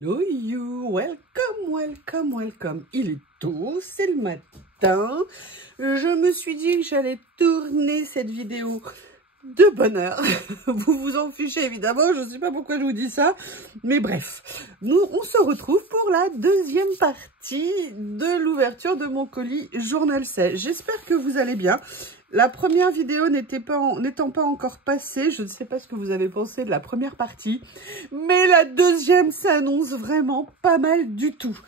Hello you, welcome. Il est tôt, c'est le matin. Je me suis dit que j'allais tourner cette vidéo de bonne heure. Vous vous en fichez évidemment, je ne sais pas pourquoi je vous dis ça. Mais bref, on se retrouve pour la deuxième partie de l'ouverture de mon colis Journal 16. J'espère que vous allez bien. La première vidéo n'étant pas encore passée, je ne sais pas ce que vous avez pensé de la première partie, mais la deuxième s'annonce vraiment pas mal du tout.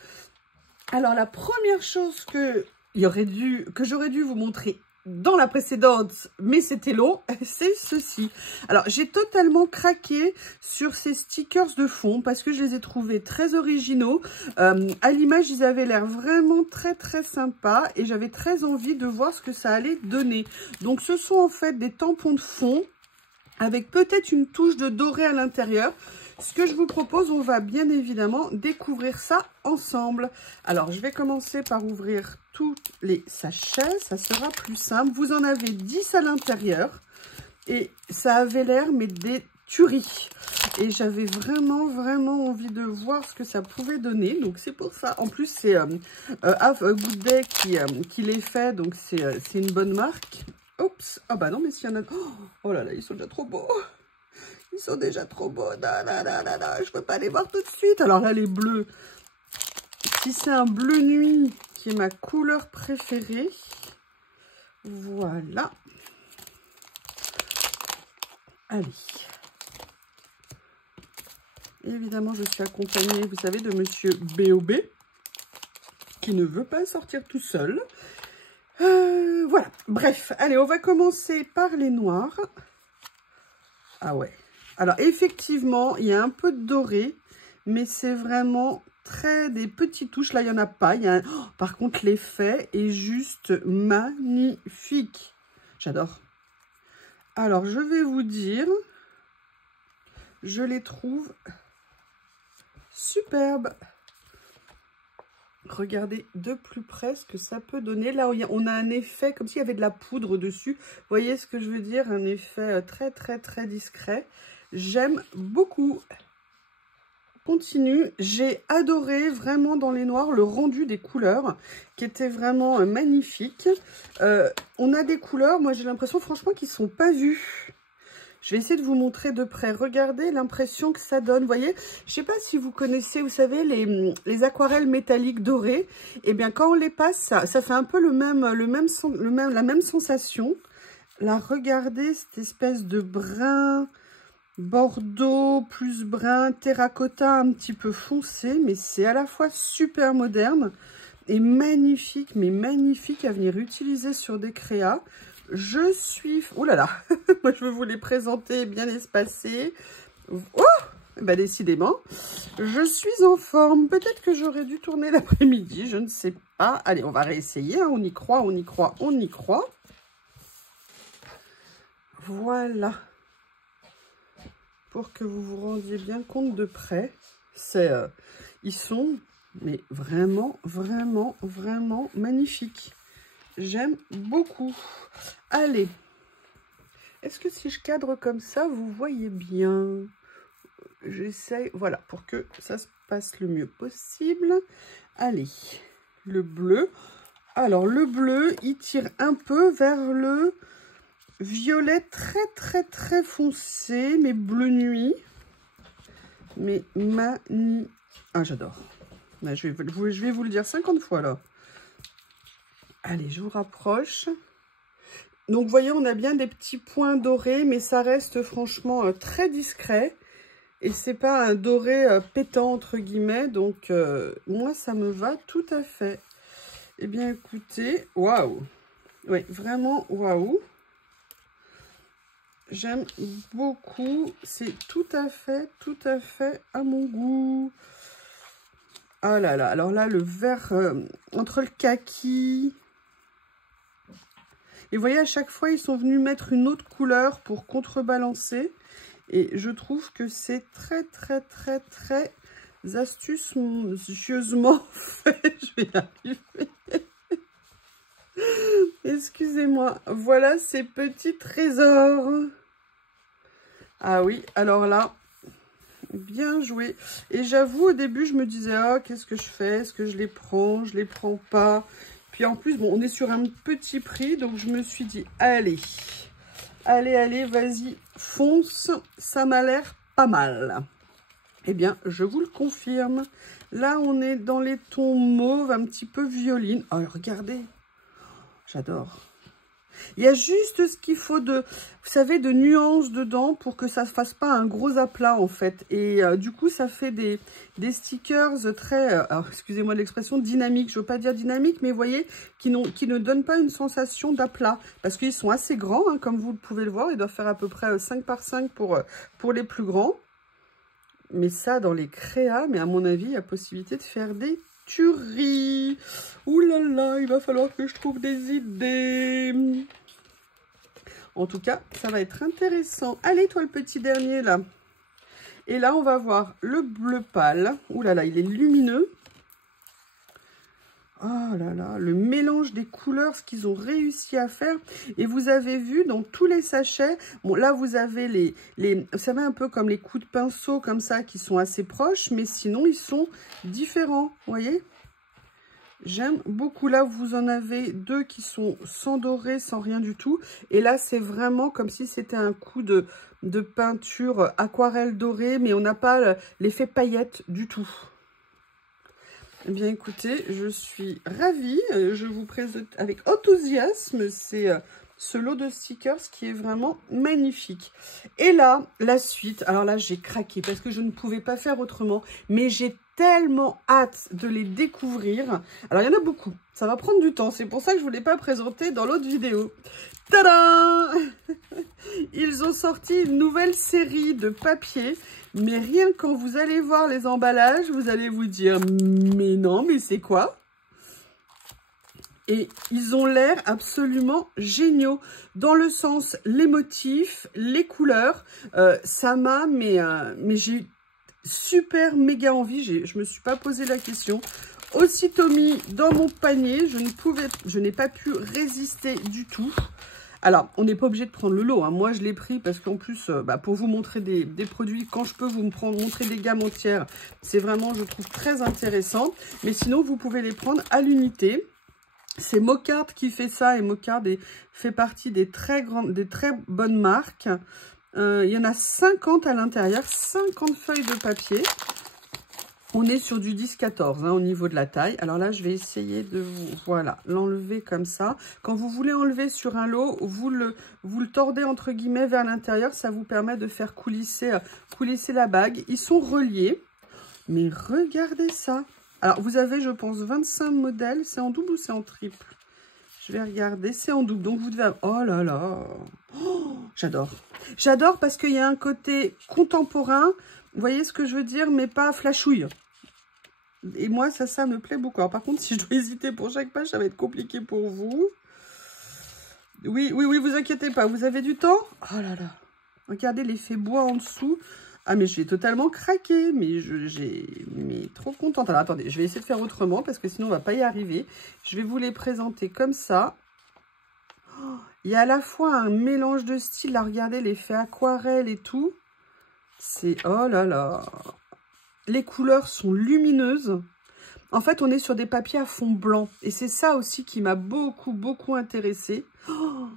Alors la première chose que j'aurais dû vous montrer dans la précédente, mais c'était long, c'est ceci. Alors j'ai totalement craqué sur ces stickers de fond parce que je les ai trouvés très originaux. À l'image, ils avaient l'air vraiment très sympas et j'avais très envie de voir ce que ça allait donner. Donc ce sont en fait des tampons de fond avec peut-être une touche de doré à l'intérieur. Ce que je vous propose, on va bien évidemment découvrir ça ensemble. Alors, je vais commencer par ouvrir tous les sachets. Ça sera plus simple. Vous en avez 10 à l'intérieur. Et ça avait l'air, mais des tueries. Et j'avais vraiment envie de voir ce que ça pouvait donner. Donc, c'est pour ça. En plus, c'est Have a Good Day qui les fait. Donc, c'est une bonne marque. Oups. Ah bah non, mais s'il y en a... Oh là là, ils sont déjà trop beaux. Ils sont déjà trop beaux. Je peux pas les voir tout de suite. Alors là, les bleus. Si c'est un bleu nuit, qui est ma couleur préférée. Voilà. Allez. Évidemment, je suis accompagnée, vous savez, de monsieur B.O.B. qui ne veut pas sortir tout seul. Voilà. Bref, allez, on va commencer par les noirs. Ah ouais. Alors, effectivement, il y a un peu de doré, mais c'est vraiment des petites touches. Là, il n'y en a pas. Oh, par contre, l'effet est juste magnifique. J'adore. Alors, je vais vous dire, je les trouve superbes. Regardez de plus près ce que ça peut donner. Là, on a un effet comme s'il y avait de la poudre dessus. Vous voyez ce que je veux dire? Un effet très discret. J'aime beaucoup. Continue. J'ai adoré vraiment dans les noirs le rendu des couleurs qui était vraiment magnifique. On a des couleurs, moi j'ai l'impression franchement qu'ils ne sont pas vus. Je vais essayer de vous montrer de près. Regardez l'impression que ça donne. Vous voyez, je ne sais pas si vous connaissez, vous savez, les aquarelles métalliques dorées. Eh bien, quand on les passe, ça fait un peu la même sensation. Là, regardez cette espèce de brun bordeaux plus brun terracotta un petit peu foncé. Mais c'est à la fois super moderne et magnifique, mais magnifique à venir utiliser sur des créas. Je suis... Oh là là. Moi, je veux vous les présenter bien espacés. Oh, bah décidément. Je suis en forme. Peut-être que j'aurais dû tourner l'après-midi. Je ne sais pas. Allez, on va réessayer. Hein. On y croit. Voilà. Pour que vous vous rendiez bien compte de près. Ils sont mais vraiment magnifiques. J'aime beaucoup. Allez. Est-ce que si je cadre comme ça, vous voyez bien? J'essaye, voilà, pour que ça se passe le mieux possible. Allez, le bleu. Alors, le bleu, il tire un peu vers le violet très foncé, mais bleu nuit. Mais magnifique. Ah, j'adore. Je vais vous le dire 50 fois, là. Allez, je vous rapproche. Donc, vous voyez, on a bien des petits points dorés, mais ça reste franchement très discret. Et c'est pas un doré pétant, entre guillemets. Donc, moi, ça me va tout à fait. Eh bien, écoutez, waouh! Oui, vraiment, waouh! J'aime beaucoup. C'est tout à fait à mon goût. Ah là là, alors là, le vert entre le kaki... Et vous voyez, à chaque fois, ils sont venus mettre une autre couleur pour contrebalancer. Et je trouve que c'est très astucieusement fait. Je vais y arriver. Excusez-moi. Voilà ces petits trésors. Ah oui, alors là, Bien joué. Et j'avoue, au début, je me disais, ah, qu'est-ce que je fais? Est-ce que je les prends? Je les prends pas? Puis en plus, bon, on est sur un petit prix, donc je me suis dit, allez, allez, allez, vas-y, fonce, ça m'a l'air pas mal. Eh bien, je vous le confirme. Là, on est dans les tons mauves, un petit peu violine. Oh, regardez, j'adore. Il y a juste ce qu'il faut de, vous savez, de nuances dedans pour que ça ne fasse pas un gros aplat en fait. Et du coup, ça fait des stickers très, alors excusez-moi l'expression, dynamiques. Je ne veux pas dire dynamique, mais vous voyez, qui ne donnent pas une sensation d'aplat. Parce qu'ils sont assez grands, hein, comme vous pouvez le voir. Ils doivent faire à peu près 5 par 5 pour les plus grands. Mais ça, dans les créas, mais à mon avis, il y a possibilité de faire des tueries. Ouh là là, il va falloir que je trouve des idées. En tout cas, ça va être intéressant. Allez, toi, le petit dernier, là. Et là, on va voir le bleu pâle. Ouh là là, il est lumineux. Oh là là, le mélange des couleurs, ce qu'ils ont réussi à faire. Et vous avez vu dans tous les sachets, bon là vous avez vous savez un peu comme les coups de pinceau comme ça qui sont assez proches, mais sinon ils sont différents, vous voyez. J'aime beaucoup. Là, vous en avez deux qui sont sans doré, sans rien du tout. Et là, c'est vraiment comme si c'était un coup de peinture aquarelle dorée, mais on n'a pas l'effet paillette du tout. Eh bien, écoutez, je suis ravie. Je vous présente avec enthousiasme ce lot de stickers qui est vraiment magnifique. Et là, la suite. Alors là, j'ai craqué parce que je ne pouvais pas faire autrement. Mais j'ai tellement hâte de les découvrir. Alors, il y en a beaucoup. Ça va prendre du temps. C'est pour ça que je ne vous l'ai pas présenté dans l'autre vidéo. Tadam! Ils ont sorti une nouvelle série de papier. Mais rien que quand vous allez voir les emballages, vous allez vous dire « Mais non, mais c'est quoi ?» Et ils ont l'air absolument géniaux. Dans le sens, les motifs, les couleurs. Ça m'a, mais j'ai super méga envie. Je me suis pas posé la question. Aussitôt mis dans mon panier, je n'ai pas pu résister du tout. Alors, on n'est pas obligé de prendre le lot. Hein. Moi, je l'ai pris parce qu'en plus, pour vous montrer des produits, quand je peux vous montrer des gammes entières, c'est vraiment, je trouve, très intéressant. Mais sinon, vous pouvez les prendre à l'unité. C'est Mocard qui fait ça et Mocard fait partie des très bonnes marques. Il y en a 50 à l'intérieur, 50 feuilles de papier. On est sur du 10-14 hein, au niveau de la taille. Alors là, je vais essayer de l'enlever comme ça. Quand vous voulez enlever sur un lot, vous le tordez entre guillemets vers l'intérieur. Ça vous permet de faire coulisser la bague. Ils sont reliés. Mais regardez ça. Alors, vous avez, je pense, 25 modèles. C'est en double ou c'est en triple? Je vais regarder. C'est en double. Donc, vous devez... Oh là là, oh, j'adore. J'adore parce qu'il y a un côté contemporain. Vous voyez ce que je veux dire? Mais pas flashouille. Et moi, ça me plaît beaucoup. Alors, par contre, si je dois hésiter pour chaque page, ça va être compliqué pour vous. Oui, vous inquiétez pas. Vous avez du temps? Oh là là. Regardez l'effet bois en dessous. Ah, mais je vais totalement craquer. Mais trop contente. Alors, attendez, je vais essayer de faire autrement parce que sinon, on va pas y arriver. Je vais vous les présenter comme ça. Oh, il y a à la fois un mélange de styles. Là, regardez l'effet aquarelle et tout. C'est... Oh là là. Les couleurs sont lumineuses. En fait, on est sur des papiers à fond blanc. Et c'est ça aussi qui m'a beaucoup intéressée. Oh,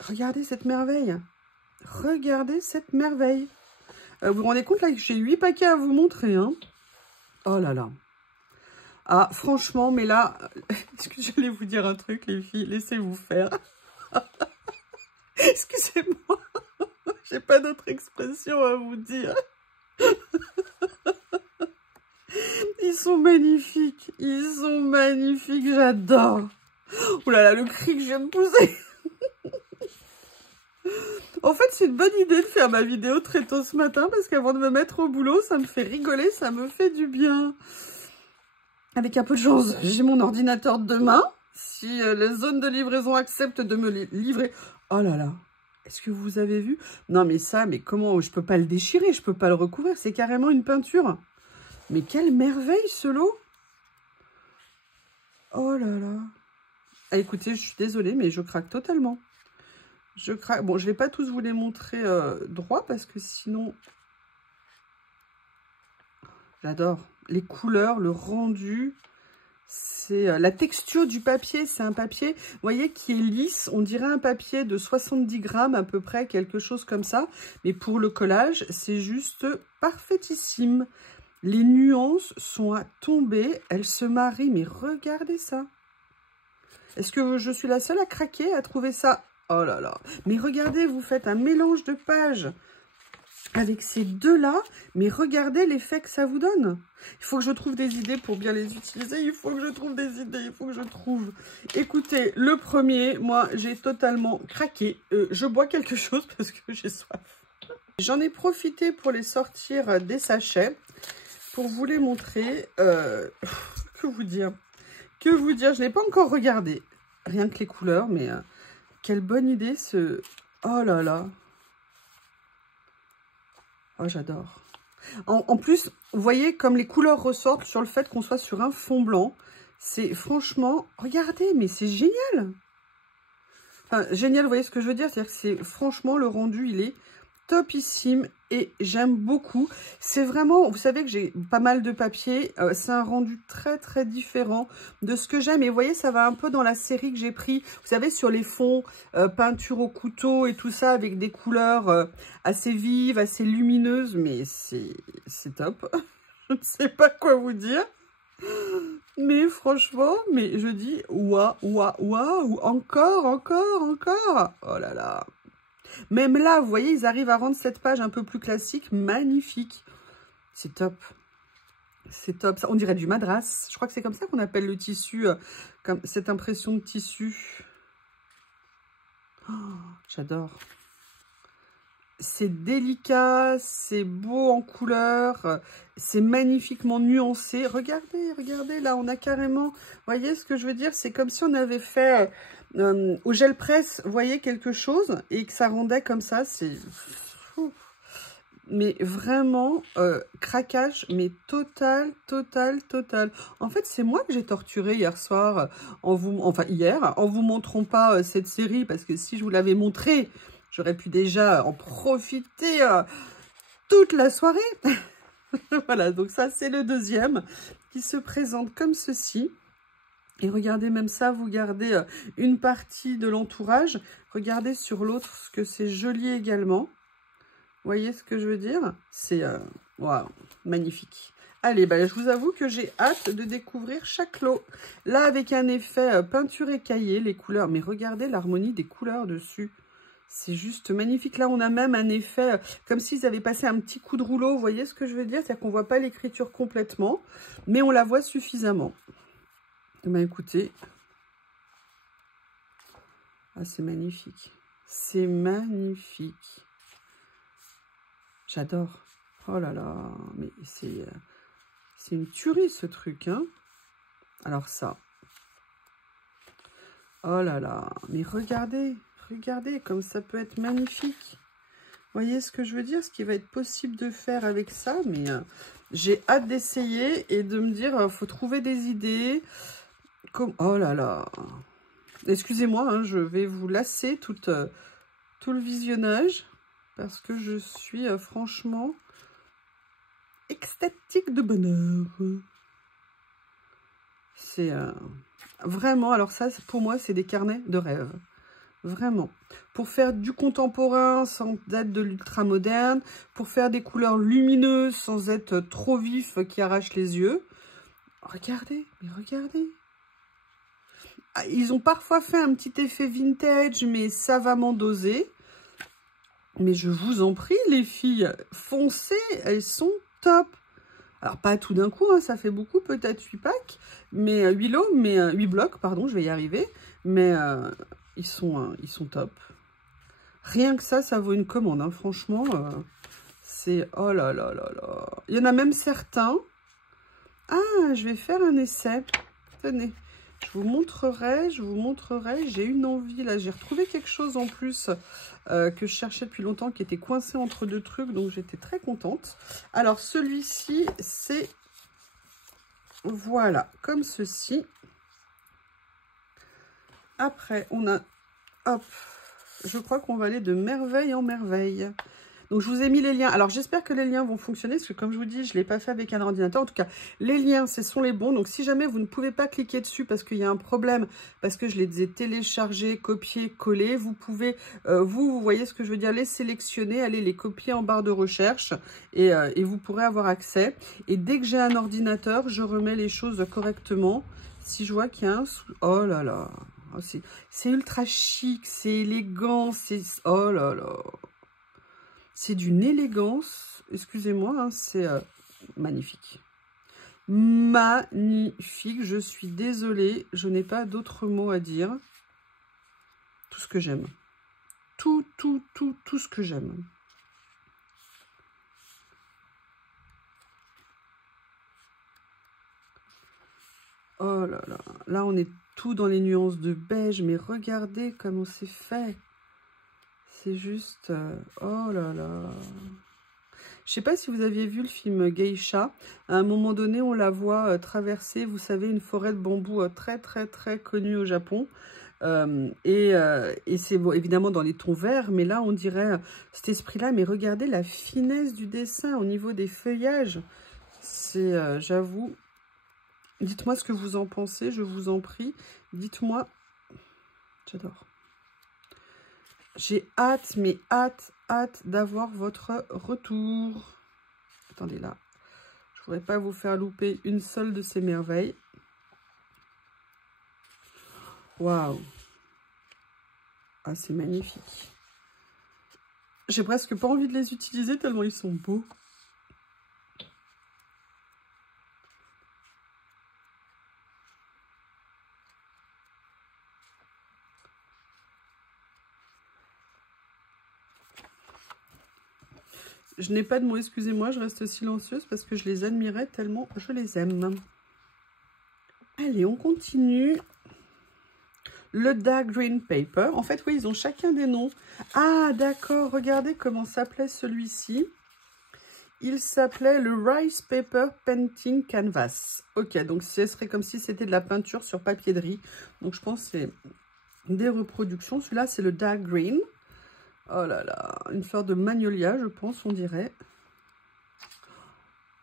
regardez cette merveille. Regardez cette merveille. Vous vous rendez compte là que j'ai 8 paquets à vous montrer. Hein. Oh là là. Ah, franchement, mais là, est-ce que j'allais vous dire un truc, les filles? Laissez-vous faire. Excusez-moi. J'ai pas d'autre expression à vous dire. Ils sont magnifiques. Ils sont magnifiques. J'adore. Oh là là, le cri que je viens de pousser. En fait, c'est une bonne idée de faire ma vidéo très tôt ce matin parce qu'avant de me mettre au boulot, ça me fait rigoler, ça me fait du bien. Avec un peu de chance, j'ai mon ordinateur demain. Si les zones de livraison acceptent de me les livrer. Oh là là. Est-ce que vous avez vu? Non, mais ça, mais comment? Je peux pas le déchirer, je peux pas le recouvrir. C'est carrément une peinture. Mais quelle merveille, ce lot! Oh là là. Ah, écoutez, je suis désolée, mais je craque totalement. Je craque. Bon, je vais pas tous vous les montrer droit parce que sinon... J'adore. Les couleurs, le rendu. C'est la texture du papier. C'est un papier, vous voyez, qui est lisse. On dirait un papier de 70 grammes à peu près, quelque chose comme ça. Mais pour le collage, c'est juste parfaitissime. Les nuances sont à tomber. Elles se marient. Mais regardez ça. Est-ce que je suis la seule à craquer, à trouver ça? Oh là là. Mais regardez, vous faites un mélange de pages avec ces deux-là, mais regardez l'effet que ça vous donne. Il faut que je trouve des idées pour bien les utiliser. Il faut que je trouve des idées. Il faut que je trouve. Écoutez, le premier, moi, j'ai totalement craqué. Je bois quelque chose parce que j'ai soif. J'en ai profité pour les sortir des sachets, pour vous les montrer. Que vous dire? Que vous dire? Je ne l'ai pas encore regardé. Rien que les couleurs, mais quelle bonne idée ce... Oh là là. Oh, j'adore. En plus, vous voyez comme les couleurs ressortent sur le fait qu'on soit sur un fond blanc. C'est franchement... Regardez, mais c'est génial. Enfin, génial, vous voyez ce que je veux dire? C'est-à-dire que c'est franchement, le rendu, il est topissime et j'aime beaucoup. C'est vraiment, vous savez que j'ai pas mal de papier. C'est un rendu très, très différent de ce que j'aime. Et vous voyez, ça va un peu dans la série que j'ai pris. Vous savez, sur les fonds peinture au couteau et tout ça, avec des couleurs assez vives, assez lumineuses. Mais c'est top. Je ne sais pas quoi vous dire. Mais franchement, mais je dis waouh, waouh, waouh, encore, encore, encore. Oh là là. Même là, vous voyez, ils arrivent à rendre cette page un peu plus classique, magnifique. C'est top. C'est top. Ça, on dirait du madras. Je crois que c'est comme ça qu'on appelle le tissu, comme cette impression de tissu. Oh, j'adore. C'est délicat, c'est beau en couleur, c'est magnifiquement nuancé. Regardez, regardez, là, on a carrément... Vous voyez ce que je veux dire? C'est comme si on avait fait au gel presse, vous voyez, quelque chose, et que ça rendait comme ça. C'est... Mais vraiment, craquage, mais total, total, total. En fait, c'est moi que j'ai torturé hier soir, hier, en vous montrant pas cette série, parce que si je vous l'avais montré... J'aurais pu déjà en profiter toute la soirée. Voilà, donc ça, c'est le deuxième qui se présente comme ceci. Et regardez, même ça, vous gardez une partie de l'entourage. Regardez sur l'autre ce que c'est joli également. Vous voyez ce que je veux dire? C'est waouh, magnifique. Allez, bah, je vous avoue que j'ai hâte de découvrir chaque lot. Là, avec un effet peinture écaillée, les couleurs. Mais regardez l'harmonie des couleurs dessus. C'est juste magnifique. Là, on a même un effet comme s'ils avaient passé un petit coup de rouleau. Vous voyez ce que je veux dire? C'est-à-dire qu'on ne voit pas l'écriture complètement, mais on la voit suffisamment. Eh bien, écoutez. Ah, c'est magnifique. C'est magnifique. J'adore. Oh là là. Mais c'est une tuerie, ce truc, hein. Alors ça. Oh là là. Mais regardez. Regardez comme ça peut être magnifique. Vous voyez ce que je veux dire? Ce qui va être possible de faire avec ça. Mais j'ai hâte d'essayer et de me dire, faut trouver des idées. Comme... Oh là là. Excusez-moi, hein, je vais vous lasser tout le visionnage. Parce que je suis franchement extatique de bonheur. C'est vraiment... Alors ça, pour moi, c'est des carnets de rêve. Vraiment. Pour faire du contemporain sans être de l'ultra moderne. Pour faire des couleurs lumineuses sans être trop vif qui arrachent les yeux. Regardez, mais regardez. Ah, ils ont parfois fait un petit effet vintage, mais savamment dosé. Mais je vous en prie, les filles, foncez, elles sont top. Alors, pas tout d'un coup, hein, ça fait beaucoup, peut-être 8 packs, mais 8 lots, mais 8 blocs, pardon, je vais y arriver. Mais... ils sont top. Rien que ça vaut une commande. Hein. Franchement, c'est... Oh là là là là. Il y en a même certains. Ah, je vais faire un essai. Tenez, je vous montrerai. J'ai une envie, là. J'ai retrouvé quelque chose en plus que je cherchais depuis longtemps, qui était coincé entre deux trucs. Donc, j'étais très contente. Alors, celui-ci, c'est... Voilà, comme ceci. Après, on a, hop, je crois qu'on va aller de merveille en merveille. Donc, je vous ai mis les liens. Alors, j'espère que les liens vont fonctionner, parce que comme je vous dis, je ne l'ai pas fait avec un ordinateur. En tout cas, les liens, ce sont les bons. Donc, si jamais vous ne pouvez pas cliquer dessus parce qu'il y a un problème, parce que je les ai téléchargés, copiés, collés, vous pouvez, vous voyez ce que je veux dire, les sélectionner, aller les copier en barre de recherche et vous pourrez avoir accès. Et dès que j'ai un ordinateur, je remets les choses correctement. Si je vois qu'il y a un... Oh là là, oh, c'est ultra chic, c'est élégant, c'est... Oh là là. C'est d'une élégance, excusez-moi, hein, c'est magnifique. Magnifique, je suis désolée, je n'ai pas d'autres mots à dire. Tout ce que j'aime. Tout ce que j'aime. Oh là là, là on est tout dans les nuances de beige, mais regardez comment c'est fait. C'est juste... oh là là. Je ne sais pas si vous aviez vu le film Geisha. À un moment donné, on la voit traverser, vous savez, une forêt de bambou très connue au Japon. Et c'est bon, évidemment dans les tons verts, mais là, on dirait cet esprit-là. Mais regardez la finesse du dessin au niveau des feuillages. C'est, j'avoue... Dites-moi ce que vous en pensez, je vous en prie. Dites-moi. J'adore. J'ai hâte, mais hâte d'avoir votre retour. Attendez là. Je ne voudrais pas vous faire louper une seule de ces merveilles. Waouh. Ah, c'est magnifique. J'ai presque pas envie de les utiliser tellement ils sont beaux. Je n'ai pas de mots, excusez-moi, je reste silencieuse parce que je les admirais tellement je les aime. Allez, on continue. Le Dark Green Paper. En fait, oui, ils ont chacun des noms. Ah, d'accord, regardez comment s'appelait celui-ci. Il s'appelait le Rice Paper Painting Canvas. Ok, donc ce serait comme si c'était de la peinture sur papier de riz. Donc, je pense que c'est des reproductions. Celui-là, c'est le Dark Green. Oh là là, une fleur de magnolia, je pense, on dirait.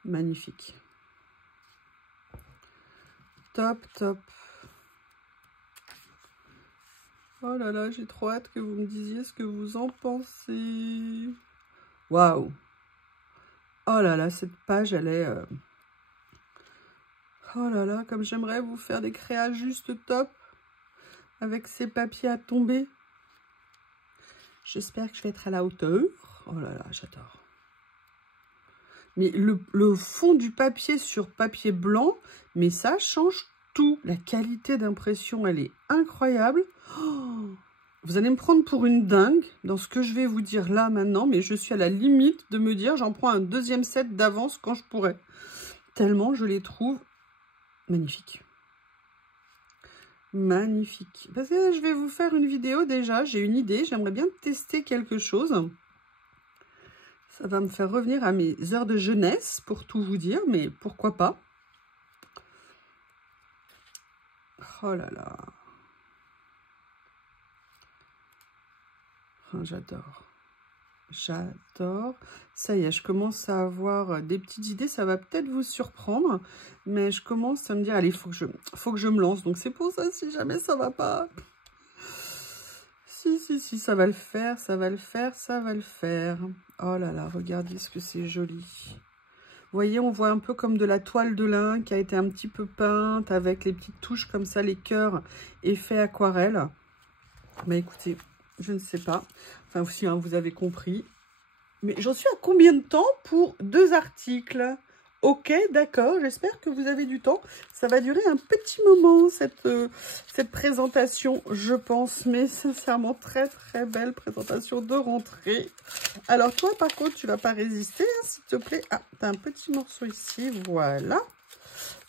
Magnifique. Top. Oh là là, j'ai trop hâte que vous me disiez ce que vous en pensez. Waouh. Oh là là, cette page, elle est... Oh là là, comme j'aimerais vous faire des créas juste top. Avec ces papiers à tomber. J'espère que je vais être à la hauteur. Oh là là, j'adore. Mais le fond du papier sur papier blanc, mais ça change tout. La qualité d'impression, elle est incroyable. Oh, vous allez me prendre pour une dingue dans ce que je vais vous dire là maintenant, mais je suis à la limite de me dire, j'en prends un deuxième set d'avance quand je pourrais. Tellement je les trouve magnifiques. Magnifique. Parce que je vais vous faire une vidéo déjà, j'ai une idée, j'aimerais bien tester quelque chose. Ça va me faire revenir à mes heures de jeunesse, pour tout vous dire, mais pourquoi pas. Oh là là. Oh, j'adore. J'adore. Ça y est, je commence à avoir des petites idées. Ça va peut-être vous surprendre, mais je commence à me dire, allez, faut que je me lance. Donc, c'est pour ça, si jamais ça va pas... Si, ça va le faire, ça va le faire, ça va le faire. Oh là là, regardez ce que c'est joli. Vous voyez, on voit un peu comme de la toile de lin qui a été un petit peu peinte avec les petites touches comme ça, les cœurs effet aquarelle. Mais écoutez, je ne sais pas. Enfin, aussi, hein, vous avez compris. Mais j'en suis à combien de temps pour 2 articles? Ok, d'accord, j'espère que vous avez du temps. Ça va durer un petit moment, cette présentation, je pense. Mais sincèrement, très belle présentation de rentrée. Alors toi, par contre, tu vas pas résister, hein, s'il te plaît. Ah, tu as un petit morceau ici, voilà.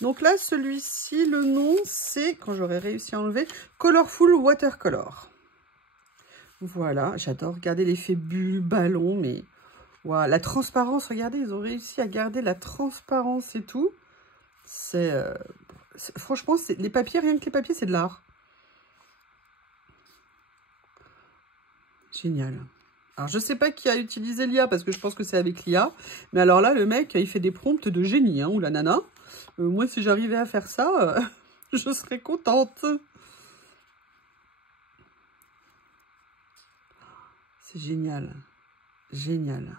Donc là, celui-ci, le nom, c'est, quand j'aurai réussi à enlever, Colorful Watercolor. Voilà, j'adore regarder l'effet bulle, ballon, mais... Wow, la transparence, regardez, ils ont réussi à garder la transparence et tout. C'est franchement, les papiers, rien que les papiers, c'est de l'art. Génial. Alors, je sais pas qui a utilisé l'IA, parce que je pense que c'est avec l'IA. Mais alors là, le mec, il fait des prompts de génie, hein, ou la nana. Moi, si j'arrivais à faire ça, je serais contente. C'est génial. Génial.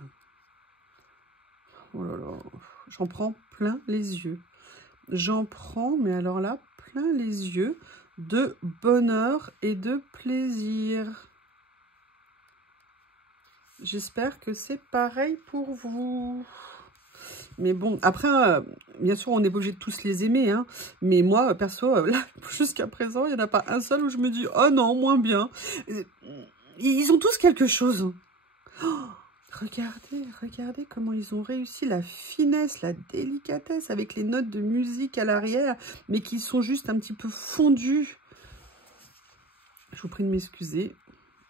Oh là là. J'en prends plein les yeux. J'en prends, mais alors là, plein les yeux de bonheur et de plaisir. J'espère que c'est pareil pour vous. Mais bon, après, bien sûr, on n'est pas obligé de tous les aimer, hein. Mais moi, perso, là, jusqu'à présent, il n'y en a pas un seul où je me dis « Oh non, moins bien ». Ils ont tous quelque chose. Oh, regardez, regardez comment ils ont réussi la finesse, la délicatesse avec les notes de musique à l'arrière, mais qui sont juste un petit peu fondues. Je vous prie de m'excuser.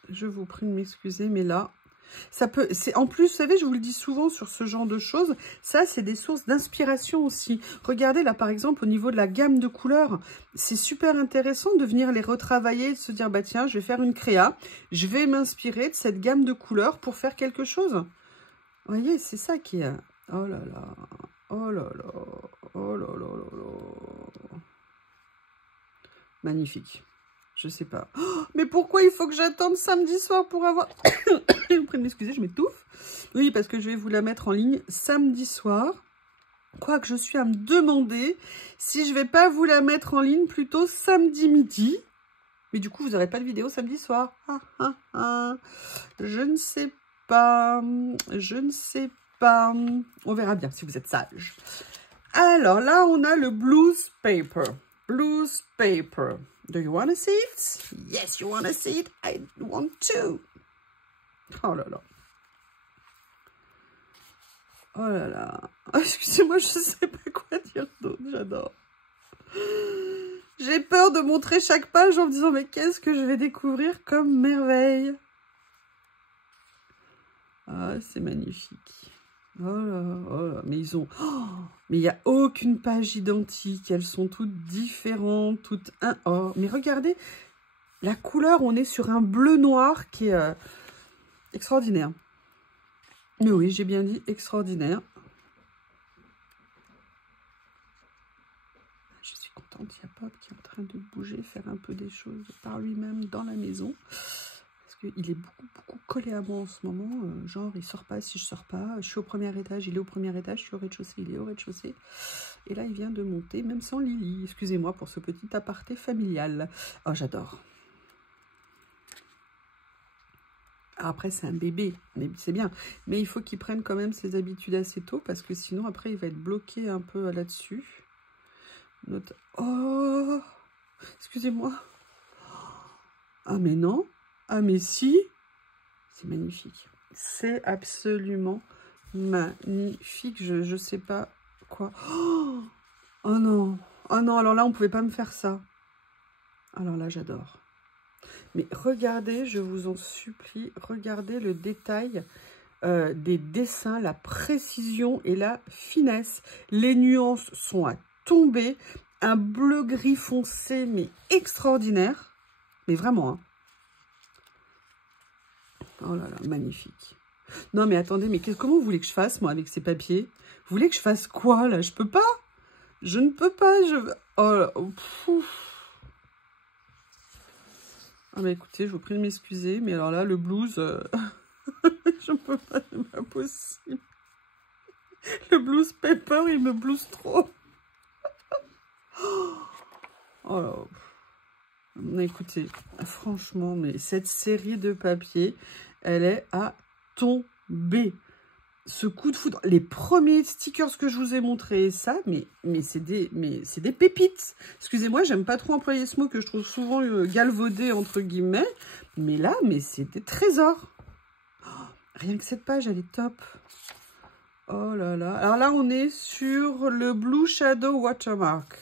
Je vous prie de m'excuser, mais là, ça peut... En plus, vous savez, je vous le dis souvent sur ce genre de choses, ça, c'est des sources d'inspiration aussi. Regardez, là, par exemple, au niveau de la gamme de couleurs, c'est super intéressant de venir les retravailler, de se dire, bah tiens, je vais faire une créa, je vais m'inspirer de cette gamme de couleurs pour faire quelque chose. Vous voyez, c'est ça qui est... Oh là là, oh là là, oh là là là là. Magnifique. Je sais pas. Oh, mais pourquoi il faut que j'attende samedi soir pour avoir... Vous pouvez m'excuser, je m'étouffe. Oui, parce que je vais vous la mettre en ligne samedi soir. Quoique je suis à me demander si je vais pas vous la mettre en ligne plutôt samedi midi. Mais du coup, vous n'aurez pas de vidéo samedi soir. Ah, ah, ah. Je ne sais pas. Je ne sais pas. On verra bien si vous êtes sage. Alors là, on a le Blues Paper. Blues Paper. Do you want to see it? Yes, you want to see it? I want to. Oh là là. Oh là là. Oh, excusez-moi, je ne sais pas quoi dire d'autre. J'adore. J'ai peur de montrer chaque page en me disant, mais qu'est-ce que je vais découvrir comme merveille? Ah, c'est magnifique. Oh là, oh là. Mais ils ont... Oh, mais il n'y a aucune page identique. Elles sont toutes différentes, toutes... Oh, mais regardez, la couleur, on est sur un bleu noir qui est extraordinaire. Mais oui, j'ai bien dit extraordinaire. Je suis contente, il y a Pop qui est en train de bouger, faire un peu des choses par lui-même dans la maison. Parce qu'il est beaucoup collé à moi en ce moment. Genre, il sort pas si je sors pas. Je suis au premier étage, il est au premier étage. Je suis au rez-de-chaussée, il est au rez-de-chaussée. Et là, il vient de monter, même sans Lily. Excusez-moi pour ce petit aparté familial. Oh, j'adore. Après, c'est un bébé, mais c'est bien. Mais il faut qu'il prenne quand même ses habitudes assez tôt, parce que sinon, après, il va être bloqué un peu là-dessus. Oh, excusez-moi. Ah, mais non. Ah, mais si. C'est magnifique. C'est absolument magnifique. Je sais pas quoi. Oh non. Oh non, alors là, on pouvait pas me faire ça. Alors là, j'adore. Mais regardez, je vous en supplie, regardez le détail des dessins, la précision et la finesse. Les nuances sont à tomber. Un bleu gris foncé, mais extraordinaire. Mais vraiment, hein. Oh là là, magnifique. Non, mais attendez, mais comment vous voulez que je fasse, moi, avec ces papiers? Vous voulez que je fasse quoi, là? Je peux pas. Je ne peux pas. Oh là, ah bah écoutez, je vous prie de m'excuser, mais alors là, le blues, je ne peux pas, c'est pas possible. Le blues paper, il me blues trop. Oh là. Écoutez, franchement, mais cette série de papiers, elle est à tomber. Ce coup de foudre, les premiers stickers que je vous ai montrés, ça, mais c'est des pépites. Excusez-moi, j'aime pas trop employer ce mot que je trouve souvent galvaudé entre guillemets, mais là, mais c'est des trésors. Oh, rien que cette page, elle est top. Oh là là. Alors là, on est sur le Blue Shadow Watermark.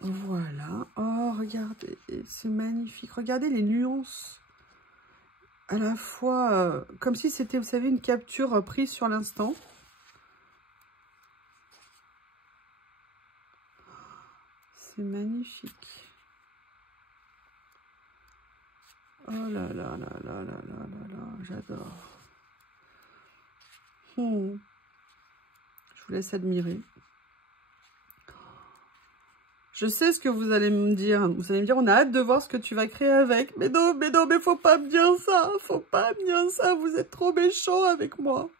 Voilà. Oh, regardez, c'est magnifique. Regardez les nuances. À la fois, comme si c'était, vous savez, une capture prise sur l'instant. C'est magnifique. Oh là là là là là là là là, j'adore. Je vous laisse admirer. Je sais ce que vous allez me dire. Vous allez me dire, on a hâte de voir ce que tu vas créer avec. Mais non, mais faut pas me dire ça. Faut pas me dire ça. Vous êtes trop méchants avec moi.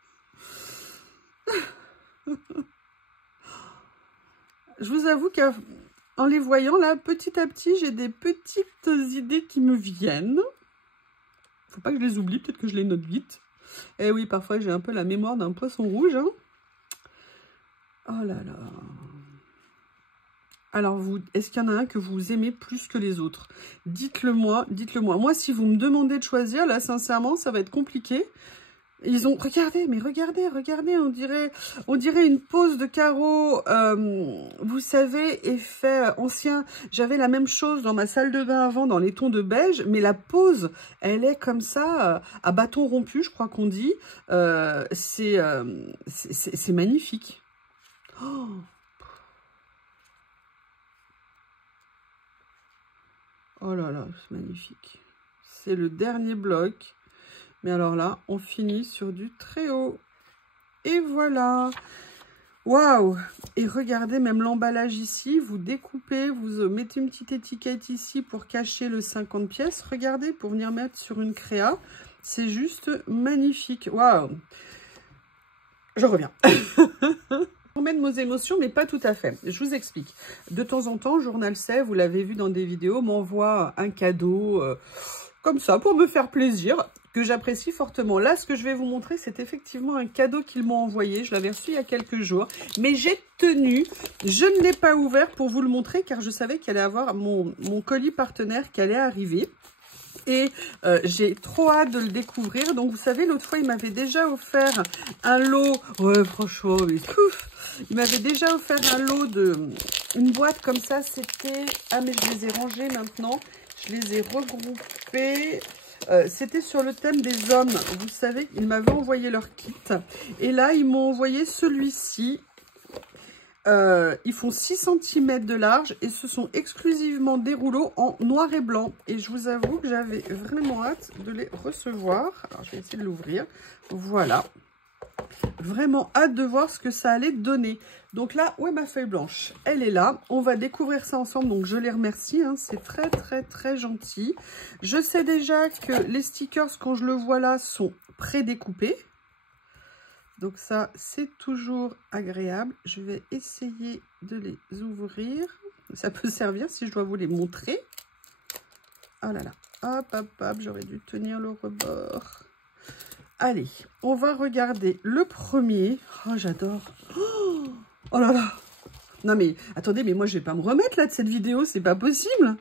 Je vous avoue qu'en les voyant là, petit à petit, j'ai des petites idées qui me viennent. Faut pas que je les oublie, peut-être que je les note vite. Eh oui, parfois j'ai un peu la mémoire d'un poisson rouge. Hein. Oh là là. Alors, est-ce qu'il y en a un que vous aimez plus que les autres? Dites-le moi, dites-le moi. Moi, si vous me demandez de choisir, là, sincèrement, ça va être compliqué. Ils ont... Regardez, mais regardez, on dirait une pose de carreaux, vous savez, effet ancien. J'avais la même chose dans ma salle de bain avant, dans les tons de beige, mais la pose, elle est comme ça, à bâton rompu, je crois qu'on dit. C'est magnifique. Oh, oh là là, c'est magnifique. C'est le dernier bloc. Mais alors là, on finit sur du très haut. Et voilà. Waouh! Et regardez, même l'emballage ici, vous découpez, vous mettez une petite étiquette ici pour cacher le 50 pièces. Regardez, pour venir mettre sur une créa. C'est juste magnifique. Waouh! Je reviens. Je remets de mes émotions, mais pas tout à fait. Je vous explique. De temps en temps, Journal sait, vous l'avez vu dans des vidéos, m'envoie un cadeau comme ça pour me faire plaisir, que j'apprécie fortement. Là, ce que je vais vous montrer, c'est effectivement un cadeau qu'ils m'ont envoyé. Je l'avais reçu il y a quelques jours, mais j'ai tenu. Je ne l'ai pas ouvert pour vous le montrer, car je savais qu'il allait avoir mon colis partenaire qui allait arriver. Et j'ai trop hâte de le découvrir. Donc, vous savez, l'autre fois, il m'avait déjà offert un lot. Ouais, franchement, mais il m'avait déjà offert un lot une boîte comme ça. C'était... Ah, mais je les ai rangés maintenant. Je les ai regroupés. C'était sur le thème des hommes. Vous savez, ils m'avaient envoyé leur kit. Et là, ils m'ont envoyé celui-ci. Ils font 6 cm de large et ce sont exclusivement des rouleaux en noir et blanc. Et je vous avoue que j'avais vraiment hâte de les recevoir. Alors, je vais essayer de l'ouvrir. Voilà. Vraiment hâte de voir ce que ça allait donner. Donc là, où est ma feuille blanche? Elle est là. On va découvrir ça ensemble. Donc, je les remercie. Hein. C'est très, très, très gentil. Je sais déjà que les stickers, quand je le vois là, sont pré-découpés. Donc ça, c'est toujours agréable. Je vais essayer de les ouvrir. Ça peut servir si je dois vous les montrer. Oh là là. Hop, hop, hop. J'aurais dû tenir le rebord. Allez, on va regarder le premier. Oh, j'adore. Oh là là. Non mais, attendez, mais moi, je vais pas me remettre là de cette vidéo. C'est pas possible.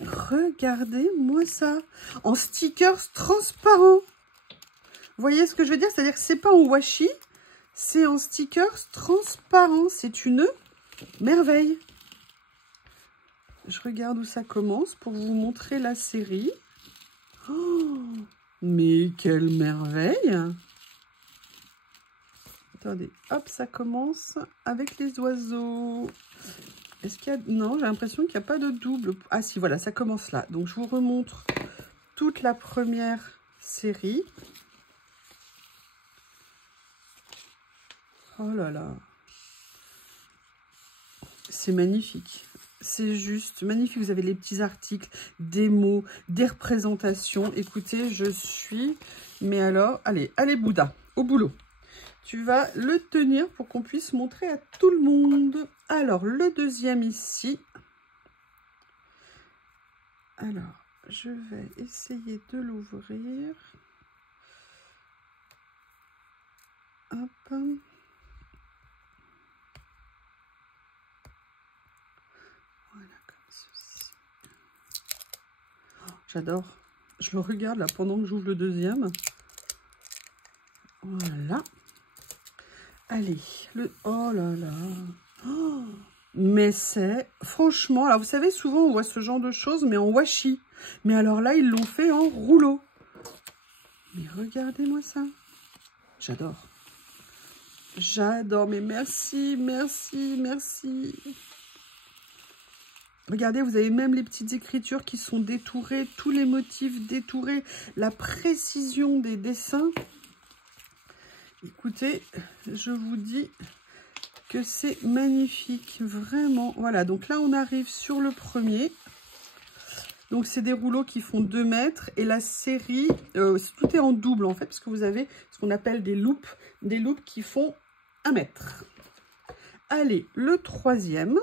Regardez-moi ça. En stickers transparents. Vous voyez ce que je veux dire? C'est-à-dire que c'est pas en washi, c'est en stickers transparent. C'est une merveille. Je regarde où ça commence pour vous montrer la série. Oh, mais quelle merveille! Attendez, hop, ça commence avec les oiseaux. Est-ce qu'il y a... Non, j'ai l'impression qu'il n'y a pas de double. Ah si, voilà, ça commence là. Donc, je vous remontre toute la première série. Oh là là. C'est magnifique. C'est juste magnifique. Vous avez les petits articles, des mots, des représentations. Écoutez, je suis... Mais alors, allez, allez Bouddha, au boulot. Tu vas le tenir pour qu'on puisse montrer à tout le monde. Alors, le deuxième ici. Alors, je vais essayer de l'ouvrir. Hop. Voilà, comme ceci. Oh, j'adore. Je le regarde là pendant que j'ouvre le deuxième. Voilà. Allez, le... Oh là là. Oh, mais c'est... Franchement, alors vous savez, souvent on voit ce genre de choses, mais en washi. Mais alors là, ils l'ont fait en rouleau. Mais regardez-moi ça. J'adore. J'adore, mais merci, merci, merci. Regardez, vous avez même les petites écritures qui sont détourées, tous les motifs détourés, la précision des dessins. Écoutez, je vous dis que c'est magnifique, vraiment. Voilà, donc là, on arrive sur le premier. Donc, c'est des rouleaux qui font 2 mètres. Et la série, tout est en double, en fait, parce que vous avez ce qu'on appelle des loupes qui font 1 mètre. Allez, le troisième.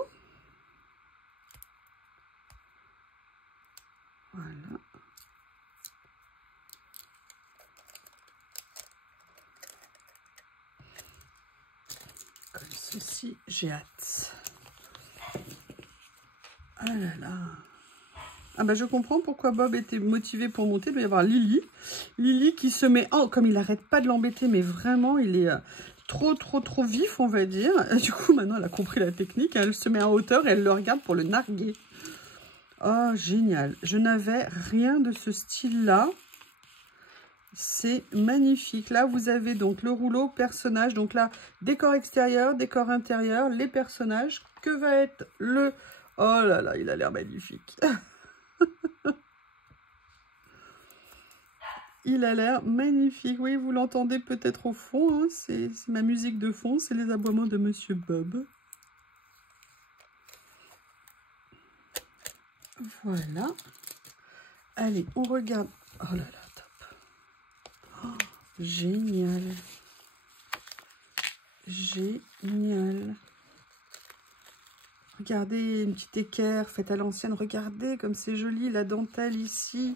Voilà. Comme ceci, j'ai hâte. Ah là là. Ah bah je comprends pourquoi Bob était motivé pour monter. Il doit y avoir Lily. Lily qui se met en... Comme il n'arrête pas de l'embêter, mais vraiment, il est trop vif, on va dire. Et du coup, maintenant, elle a compris la technique. Elle se met en hauteur et elle le regarde pour le narguer. Oh, génial. Je n'avais rien de ce style-là. C'est magnifique. Là, vous avez donc le rouleau personnage. Donc là, décor extérieur, décor intérieur, les personnages. Que va être le... Oh là là, il a l'air magnifique. Il a l'air magnifique. Oui, vous l'entendez peut-être au fond. Hein. C'est ma musique de fond. C'est les aboiements de Monsieur Bob. Voilà. Allez, on regarde. Oh là là, top. Oh, génial. Génial. Regardez, une petite équerre faite à l'ancienne. Regardez comme c'est joli, la dentelle ici.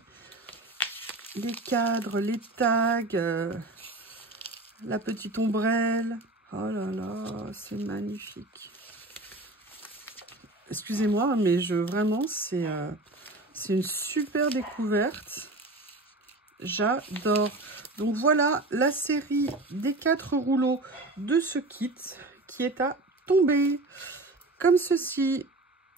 Les cadres, les tags. La petite ombrelle. Oh là là, c'est magnifique. Excusez-moi, mais vraiment, c'est une super découverte. J'adore. Donc voilà la série des 4 rouleaux de ce kit qui est à tomber. Comme ceci.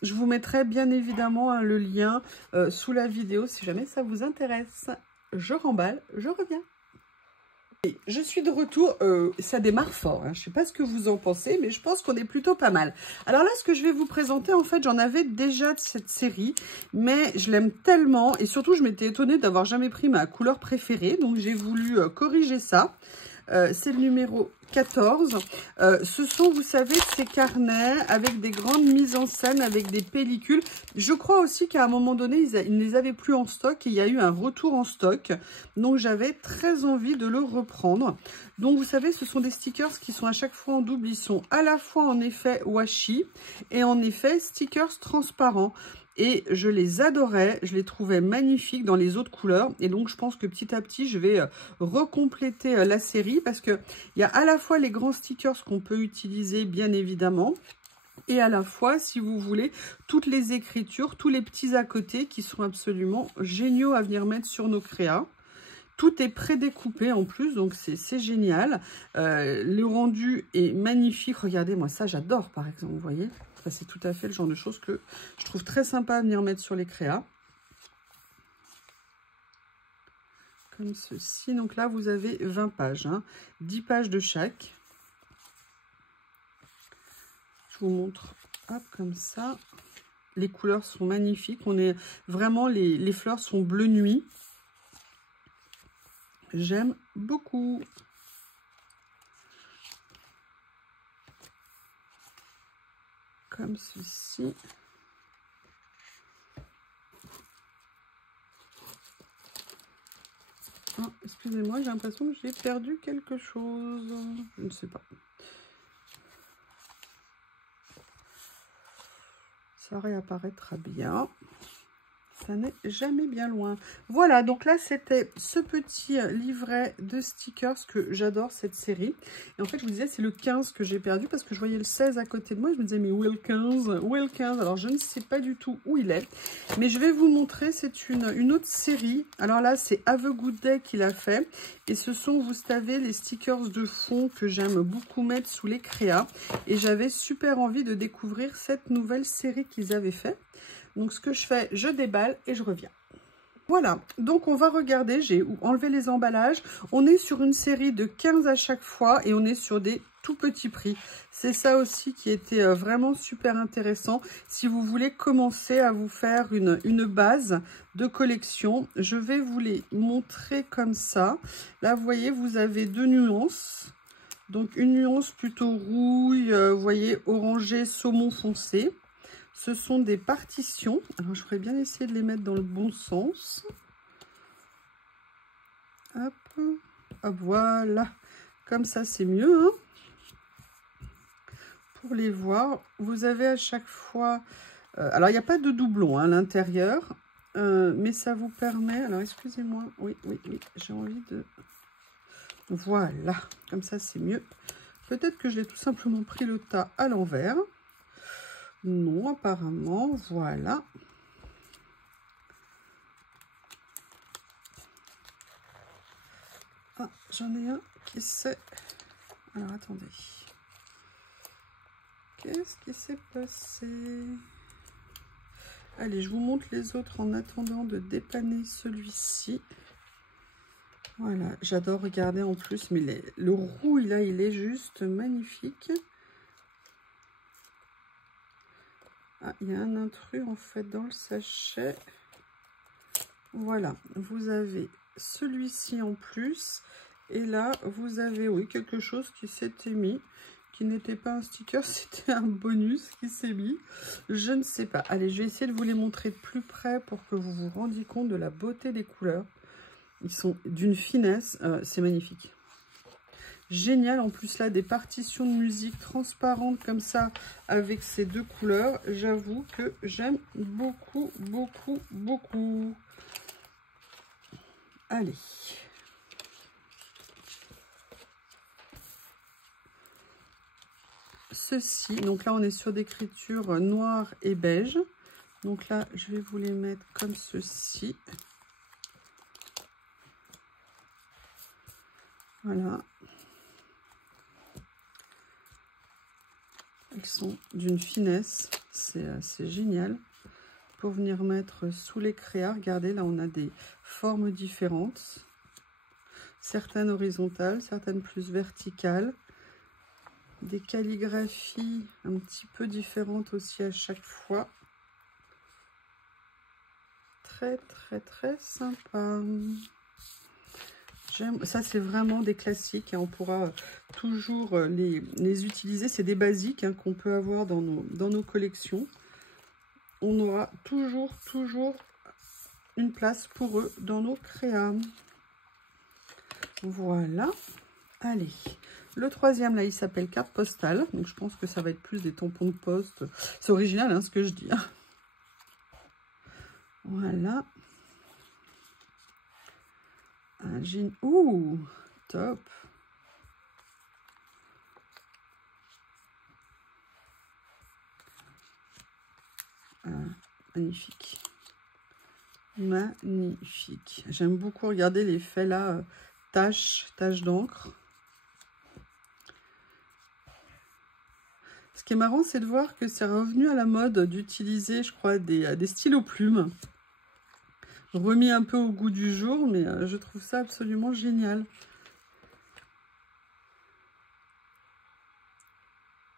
Je vous mettrai bien évidemment le lien sous la vidéo si jamais ça vous intéresse. Je remballe, je reviens. Et je suis de retour, ça démarre fort, hein. Je ne sais pas ce que vous en pensez, mais je pense qu'on est plutôt pas mal. Alors là, ce que je vais vous présenter, en fait, j'en avais déjà de cette série, mais je l'aime tellement, et surtout, je m'étais étonnée d'avoir jamais pris ma couleur préférée, donc j'ai voulu corriger ça. C'est le numéro 14. Ce sont, vous savez, ces carnets avec des grandes mises en scène, avec des pellicules. Je crois aussi qu'à un moment donné, ils ne les avaient plus en stock et il y a eu un retour en stock. Donc, j'avais très envie de le reprendre. Donc, vous savez, ce sont des stickers qui sont à chaque fois en double. Ils sont à la fois en effet washi et en effet stickers transparents. Et je les adorais, je les trouvais magnifiques dans les autres couleurs. Et donc, je pense que petit à petit, je vais recompléter la série. Parce qu'il y a à la fois les grands stickers qu'on peut utiliser, bien évidemment. Et à la fois, si vous voulez, toutes les écritures, tous les petits à côté qui sont absolument géniaux à venir mettre sur nos créas. Tout est prédécoupé en plus, donc c'est génial. Le rendu est magnifique. Regardez, moi, ça, j'adore, par exemple, vous voyez. C'est tout à fait le genre de choses que je trouve très sympa à venir mettre sur les créas. Comme ceci. Donc là, vous avez 20 pages. Hein, 10 pages de chaque. Je vous montre. Hop, comme ça. Les couleurs sont magnifiques. On est vraiment, les fleurs sont bleu nuit. J'aime beaucoup. Comme ceci. Ah, excusez-moi, j'ai l'impression que j'ai perdu quelque chose. Je ne sais pas. Ça réapparaîtra bien. Ça n'est jamais bien loin. Voilà, donc là, c'était ce petit livret de stickers que j'adore, cette série. Et en fait, je vous disais, c'est le 15 que j'ai perdu parce que je voyais le 16 à côté de moi. Je me disais, mais où est le 15? Où est le 15? Alors, je ne sais pas du tout où il est. Mais je vais vous montrer, c'est une autre série. Alors là, c'est Have a Good Day qu'il a fait. Et ce sont, vous savez, les stickers de fond que j'aime beaucoup mettre sous les créas. Et j'avais super envie de découvrir cette nouvelle série qu'ils avaient fait. Donc, ce que je fais, je déballe et je reviens. Voilà, donc on va regarder, j'ai enlevé les emballages. On est sur une série de 15 à chaque fois et on est sur des tout petits prix. C'est ça aussi qui était vraiment super intéressant. Si vous voulez commencer à vous faire une base de collection, je vais vous les montrer comme ça. Là, vous voyez, vous avez deux nuances. Donc une nuance plutôt rouille, vous voyez, orangé, saumon foncé. Ce sont des partitions. Alors, je ferais bien essayer de les mettre dans le bon sens. Hop. Hop, voilà. Comme ça, c'est mieux. Hein, pour les voir, vous avez à chaque fois... alors, il n'y a pas de doublon à l'intérieur. Mais ça vous permet... Alors, excusez-moi. Oui, j'ai envie de... Voilà. Comme ça, c'est mieux. Peut-être que je l'ai tout simplement pris le tas à l'envers. Non, apparemment, voilà. Ah, j'en ai un qui s'est... Alors, attendez. Qu'est-ce qui s'est passé? Allez, je vous montre les autres en attendant de dépanner celui-ci. Voilà, j'adore regarder en plus, mais le rouille, là, il est juste magnifique. Ah, il y a un intrus en fait dans le sachet. Voilà, vous avez celui-ci en plus. Et là, vous avez, oui, quelque chose qui s'était mis, qui n'était pas un sticker, c'était un bonus qui s'est mis. Je ne sais pas. Allez, je vais essayer de vous les montrer de plus près pour que vous vous rendiez compte de la beauté des couleurs. Ils sont d'une finesse, c'est magnifique. Génial, en plus là, des partitions de musique transparentes comme ça, avec ces deux couleurs. J'avoue que j'aime beaucoup, beaucoup, beaucoup. Allez. Ceci, donc là, on est sur d'écriture noire et beige. Donc là, je vais vous les mettre comme ceci. Voilà. Elles sont d'une finesse, c'est génial. Pour venir mettre sous les créas, regardez, là on a des formes différentes. Certaines horizontales, certaines plus verticales. Des calligraphies un petit peu différentes aussi à chaque fois. Très très très sympa. Ça, c'est vraiment des classiques. Hein. On pourra toujours les utiliser. C'est des basiques hein, qu'on peut avoir dans nos collections. On aura toujours une place pour eux dans nos créas. Voilà. Allez. Le troisième, là, il s'appelle carte postale. Donc, je pense que ça va être plus des tampons de poste. C'est original, hein, ce que je dis. Hein. Voilà. Un jean. Ouh, top. Magnifique. Magnifique. J'aime beaucoup regarder l'effet là, tache d'encre. Ce qui est marrant, c'est de voir que c'est revenu à la mode d'utiliser, je crois, des stylos plumes. Remis un peu au goût du jour, mais je trouve ça absolument génial.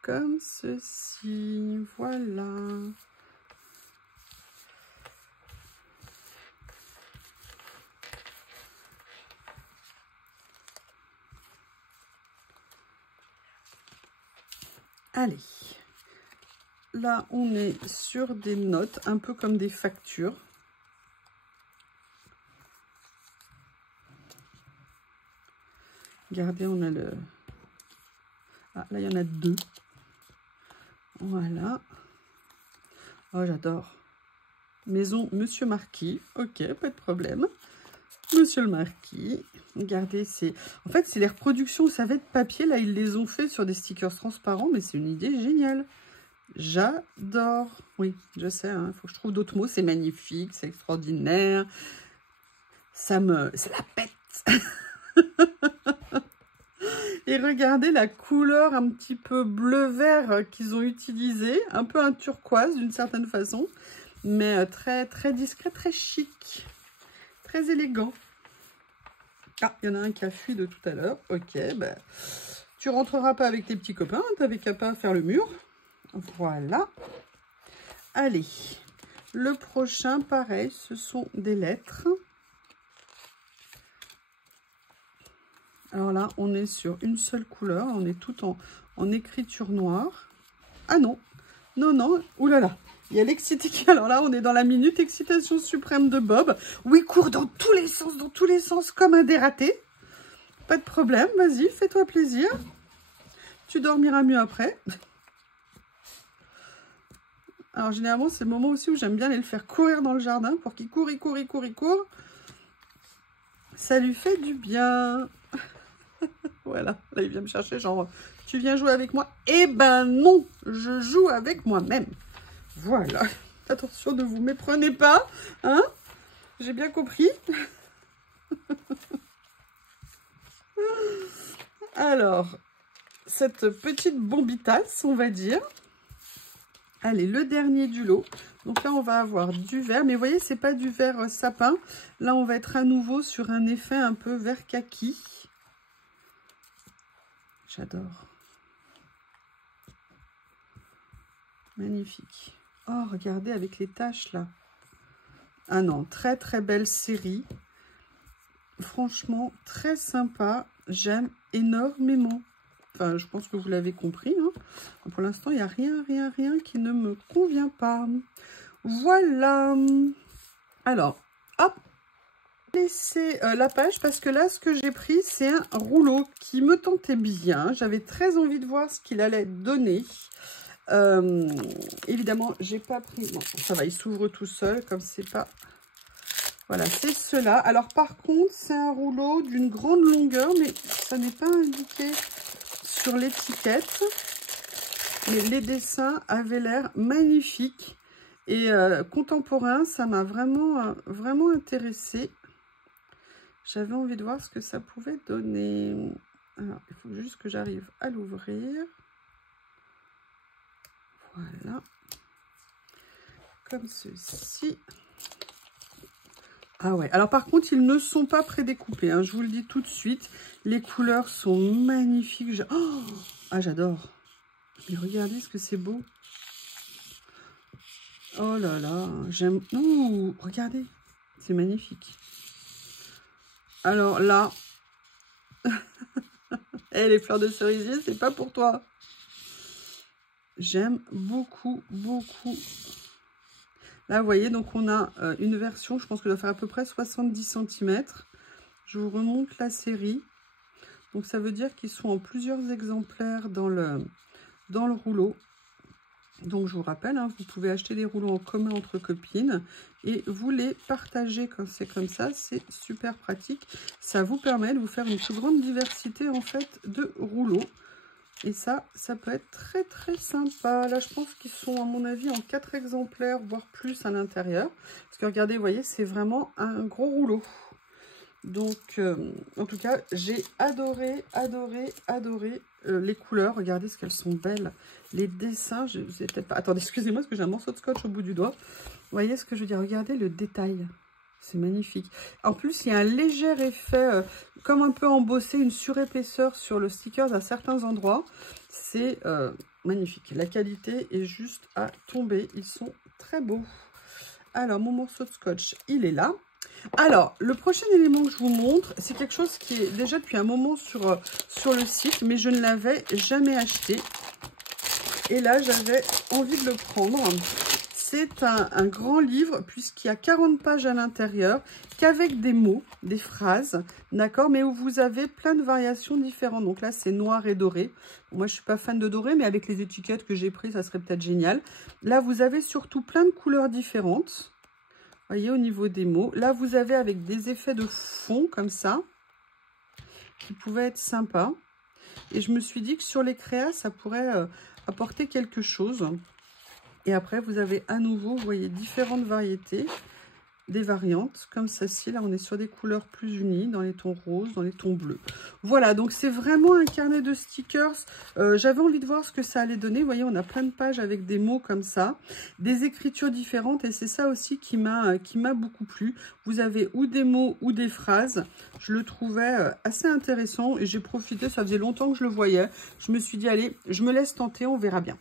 Comme ceci, voilà. Allez, là on est sur des notes, un peu comme des factures. Regardez, on a le... Ah, là il y en a deux. Voilà. Oh, j'adore. Maison Monsieur Marquis. Ok, pas de problème. Monsieur le Marquis. Regardez, c'est... En fait, c'est les reproductions, vous savez, de papier. Là, ils les ont fait sur des stickers transparents, mais c'est une idée géniale. J'adore. Oui, je sais, hein, il faut que je trouve d'autres mots. C'est magnifique, c'est extraordinaire. Ça me... C'est la pète. Et regardez la couleur un petit peu bleu-vert qu'ils ont utilisée. Un peu un turquoise d'une certaine façon. Mais très, très discret, très chic. très élégant. Ah, il y en a un qui a fui de tout à l'heure. Ok, ben, tu rentreras pas avec tes petits copains, tu n'avais qu'à pas faire le mur. Voilà. Allez, le prochain, pareil, ce sont des lettres. Alors là, on est sur une seule couleur, on est tout en écriture noire. Ah non, non, non, oulala, il y a l'excitation. Alors là, on est dans la minute excitation suprême de Bob. Oui, court dans tous les sens, comme un dératé. Pas de problème, vas-y, fais-toi plaisir. Tu dormiras mieux après. Alors, généralement, c'est le moment aussi où j'aime bien aller le faire courir dans le jardin pour qu'il court, il court, il court, il court. Ça lui fait du bien. Voilà, là, il vient me chercher, genre, tu viens jouer avec moi? Eh ben non, je joue avec moi-même. Voilà. Attention, ne vous méprenez pas, hein? J'ai bien compris. Alors, cette petite bombitasse, on va dire. Allez, le dernier du lot. Donc là, on va avoir du vert. Mais vous voyez, c'est pas du vert sapin. Là, on va être à nouveau sur un effet un peu vert kaki. J'adore. Magnifique. Oh, regardez avec les taches là. Ah non, très très belle série. Franchement, très sympa. J'aime énormément. Enfin, je pense que vous l'avez compris. Hein. Pour l'instant, il n'y a rien qui ne me convient pas. Voilà. Alors, hop. Laissez la page parce que là, ce que j'ai pris, c'est un rouleau qui me tentait bien. J'avais très envie de voir ce qu'il allait donner. Évidemment, j'ai pas pris... Bon, ça va, il s'ouvre tout seul, comme c'est pas... Voilà, c'est cela. Alors, par contre, c'est un rouleau d'une grande longueur, mais ça n'est pas indiqué sur l'étiquette. Mais les dessins avaient l'air magnifiques et contemporains. Ça m'a vraiment intéressée. J'avais envie de voir ce que ça pouvait donner. Alors, il faut juste que j'arrive à l'ouvrir. Voilà. Comme ceci. Ah ouais. Alors, par contre, ils ne sont pas prédécoupés. Hein, je vous le dis tout de suite. Les couleurs sont magnifiques. Oh, ah, j'adore. Mais regardez ce que c'est beau. Oh là là. J'aime... Ouh, regardez. C'est magnifique. Alors là... Eh, les fleurs de cerisier, c'est pas pour toi. J'aime beaucoup. Là, vous voyez, donc on a une version, je pense que doit faire à peu près 70 cm. Je vous remonte la série. Donc, ça veut dire qu'ils sont en plusieurs exemplaires dans le rouleau. Donc, je vous rappelle, hein, vous pouvez acheter des rouleaux en commun entre copines et vous les partagez quand c'est comme ça. C'est super pratique. Ça vous permet de vous faire une plus grande diversité, en fait, de rouleaux. Et ça peut être très sympa. Là, je pense qu'ils sont, à mon avis, en 4 exemplaires, voire plus à l'intérieur. Parce que, regardez, vous voyez, c'est vraiment un gros rouleau. Donc, en tout cas, j'ai adoré les couleurs. Regardez ce qu'elles sont belles. Les dessins, je vous ai peut-être pas... Attendez, excusez-moi, parce que j'ai un morceau de scotch au bout du doigt. Vous voyez ce que je veux dire? Regardez le détail. C'est magnifique. En plus, il y a un léger effet, comme un peu embossé, une surépaisseur sur le sticker à certains endroits. C'est magnifique. La qualité est juste à tomber. Ils sont très beaux. Alors, mon morceau de scotch, il est là. Alors, le prochain élément que je vous montre, c'est quelque chose qui est déjà depuis un moment sur le site, mais je ne l'avais jamais acheté. Et là, j'avais envie de le prendre. C'est un grand livre, puisqu'il y a 40 pages à l'intérieur, qu'avec des mots, des phrases, d'accord, mais où vous avez plein de variations différentes. Donc là, c'est noir et doré. Moi, je ne suis pas fan de doré, mais avec les étiquettes que j'ai prises, ça serait peut-être génial. Là, vous avez surtout plein de couleurs différentes. Vous voyez, au niveau des mots. Là, vous avez avec des effets de fond, comme ça, qui pouvaient être sympas. Et je me suis dit que sur les créas, ça pourrait apporter quelque chose. Et après, vous avez à nouveau, vous voyez, différentes variétés. des variantes comme celle-ci. Là, on est sur des couleurs plus unies, dans les tons roses, dans les tons bleus. Voilà, donc c'est vraiment un carnet de stickers. J'avais envie de voir ce que ça allait donner. Vous voyez, on a plein de pages avec des mots comme ça, des écritures différentes. Et c'est ça aussi qui m'a beaucoup plu. Vous avez ou des mots ou des phrases. Je le trouvais assez intéressant et j'ai profité. Ça faisait longtemps que je le voyais. Je me suis dit, allez, je me laisse tenter, on verra bien.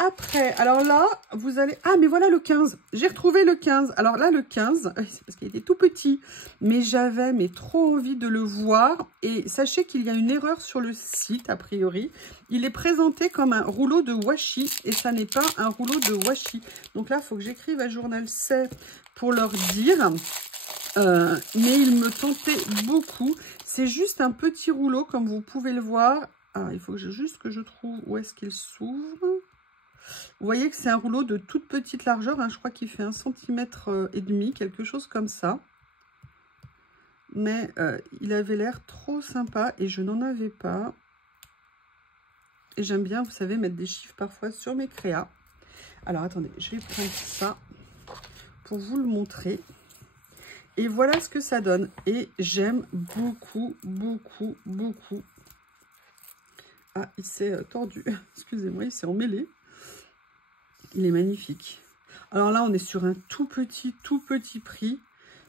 Après, alors là, vous allez... Ah, mais voilà le 15. J'ai retrouvé le 15. Alors là, le 15, c'est parce qu'il était tout petit. Mais j'avais trop envie de le voir. Et sachez qu'il y a une erreur sur le site, a priori. Il est présenté comme un rouleau de washi. Et ça n'est pas un rouleau de washi. Donc là, il faut que j'écrive à Journal C pour leur dire. Mais il me tentait beaucoup. C'est juste un petit rouleau, comme vous pouvez le voir. Ah, il faut juste que je trouve où est-ce qu'il s'ouvre. Vous voyez que c'est un rouleau de toute petite largeur, hein, je crois qu'il fait 1,5 cm, quelque chose comme ça. Mais il avait l'air trop sympa et je n'en avais pas. Et j'aime bien, vous savez, mettre des chiffres parfois sur mes créas. Alors attendez, je vais prendre ça pour vous le montrer. Et voilà ce que ça donne. Et j'aime beaucoup, beaucoup, beaucoup. Ah, il s'est tordu. Excusez-moi, il s'est emmêlé. Il est magnifique. Alors là, on est sur un tout petit prix,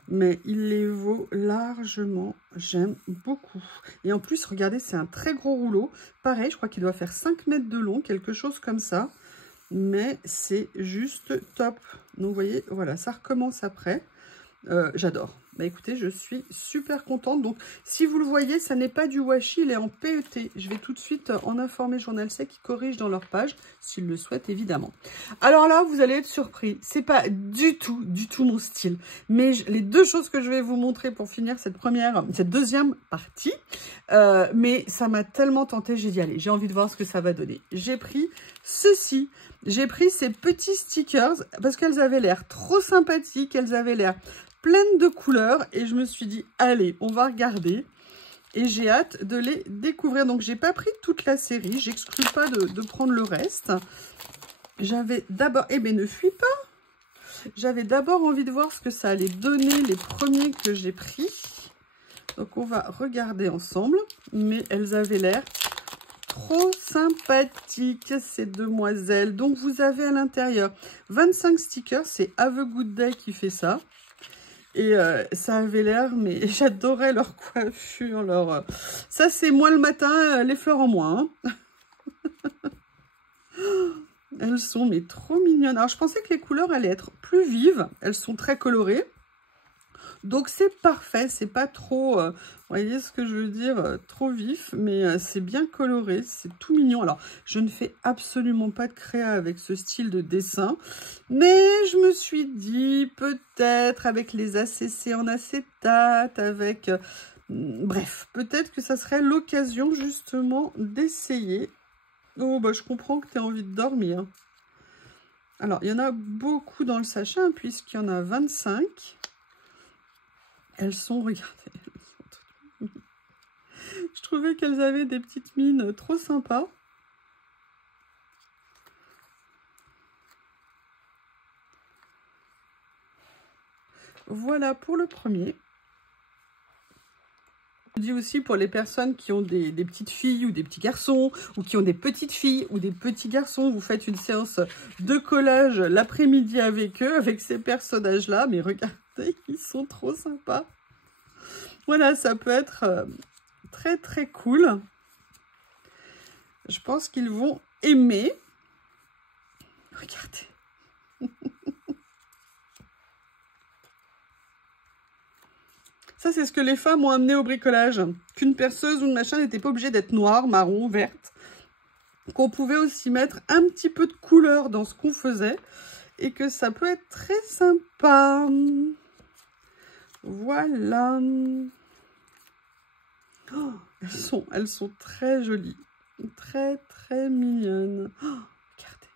mais il les vaut largement. J'aime beaucoup. Et en plus, regardez, c'est un très gros rouleau. Pareil, je crois qu'il doit faire 5 mètres de long, quelque chose comme ça. Mais c'est juste top. Donc, vous voyez, voilà, ça recommence après. J'adore. Bah écoutez, je suis super contente. Donc, si vous le voyez, ça n'est pas du washi, il est en PET. Je vais tout de suite en informer Journal C qui corrige dans leur page, s'ils le souhaitent évidemment. Alors là, vous allez être surpris. C'est pas du tout mon style. Mais les deux choses que je vais vous montrer pour finir cette deuxième partie, mais ça m'a tellement tenté, j'ai dit allez, j'ai envie de voir ce que ça va donner. J'ai pris ceci. J'ai pris ces petits stickers parce qu'elles avaient l'air trop sympathiques, elles avaient l'air pleines de couleurs et je me suis dit allez, on va regarder et j'ai hâte de les découvrir. Donc j'ai pas pris toute la série, j'exclus pas de prendre le reste. J'avais d'abord, eh bien ne fuis pas, j'avais d'abord envie de voir ce que ça allait donner les premiers que j'ai pris. Donc on va regarder ensemble, mais elles avaient l'air trop sympathiques ces demoiselles. Donc vous avez à l'intérieur 25 stickers, c'est Have a Good Day qui fait ça. Et ça avait l'air, mais j'adorais leur coiffure. Ça, c'est moi le matin, les fleurs en moins. Hein. Elles sont mais trop mignonnes. Alors, je pensais que les couleurs allaient être plus vives. Elles sont très colorées. Donc, c'est parfait. C'est pas trop, vous voyez ce que je veux dire, trop vif. Mais c'est bien coloré. C'est tout mignon. Alors, je ne fais absolument pas de créa avec ce style de dessin. Mais je me suis dit, peut-être avec les ACC en acétate, avec... bref, peut-être que ça serait l'occasion justement d'essayer. Oh, bah je comprends que tu as envie de dormir. Alors, il y en a beaucoup dans le sachet, hein, puisqu'il y en a 25. Elles sont, regardez, elles sont... je trouvais qu'elles avaient des petites mines trop sympas. Voilà pour le premier. Je dis aussi pour les personnes qui ont des petites filles ou des petits garçons, ou qui ont des petites filles ou des petits garçons, vous faites une séance de collage l'après-midi avec eux, avec ces personnages-là. Mais regardez, ils sont trop sympas. Voilà, ça peut être très très cool. Je pense qu'ils vont aimer. Regardez. Ça, c'est ce que les femmes ont amené au bricolage. Qu'une perceuse ou une machin n'était pas obligée d'être noire, marron, verte. Qu'on pouvait aussi mettre un petit peu de couleur dans ce qu'on faisait. Et que ça peut être très sympa. Voilà. Oh, elles sont très jolies. Très, très mignonnes. Oh, regardez.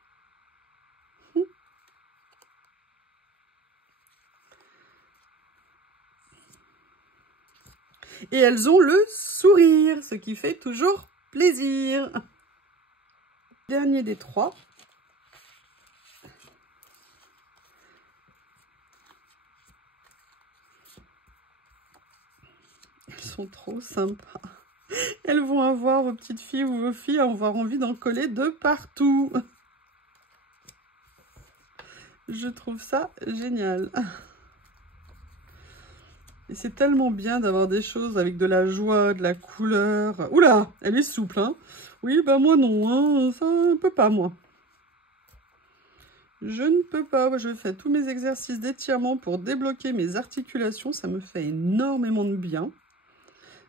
Et elles ont le sourire, ce qui fait toujours plaisir. Dernier des trois. sont trop sympas. Elles vont avoir, vos petites filles ou vos filles, avoir envie d'en coller de partout. Je trouve ça génial. Et c'est tellement bien d'avoir des choses avec de la joie, de la couleur. Oula, elle est souple, hein. Oui, bah moi non, hein. Ça ne peut pas, moi. Je ne peux pas. Je fais tous mes exercices d'étirement pour débloquer mes articulations. Ça me fait énormément de bien.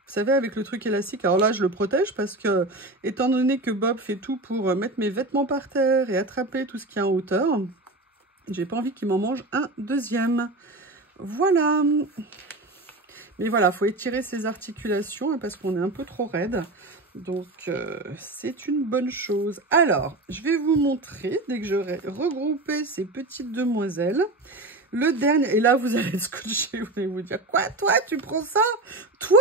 Vous savez, avec le truc élastique, alors là, je le protège parce que, étant donné que Bob fait tout pour mettre mes vêtements par terre et attraper tout ce qui est en hauteur, j'ai pas envie qu'il m'en mange un deuxième. Voilà. Mais voilà, il faut étirer ses articulations parce qu'on est un peu trop raide. Donc, c'est une bonne chose. Alors, je vais vous montrer, dès que j'aurai regroupé ces petites demoiselles, le dernier, et là, vous allez scotcher, vous allez vous dire, quoi, toi, tu prends ça? Toi,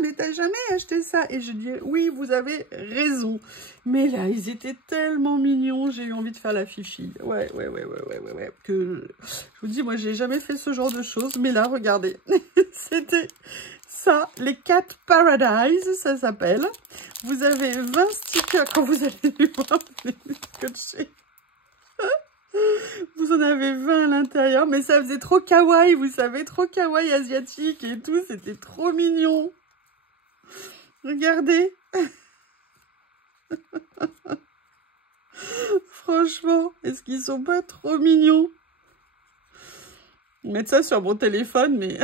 mais t'as jamais acheté ça? Et je dis, oui, vous avez raison. Mais là, ils étaient tellement mignons, j'ai eu envie de faire la fifi. Ouais. Que, je vous dis, moi, j'ai jamais fait ce genre de choses, mais là, regardez, c'était ça, les Cat Paradise, ça s'appelle. Vous avez 20 stickers, quand vous allez les voir, vous allez les scotcher. Vous en avez 20 à l'intérieur, mais ça faisait trop kawaii, vous savez, trop kawaii asiatique et tout, c'était trop mignon. Regardez. Franchement, est-ce qu'ils sont pas trop mignons? Mettre ça sur mon téléphone, mais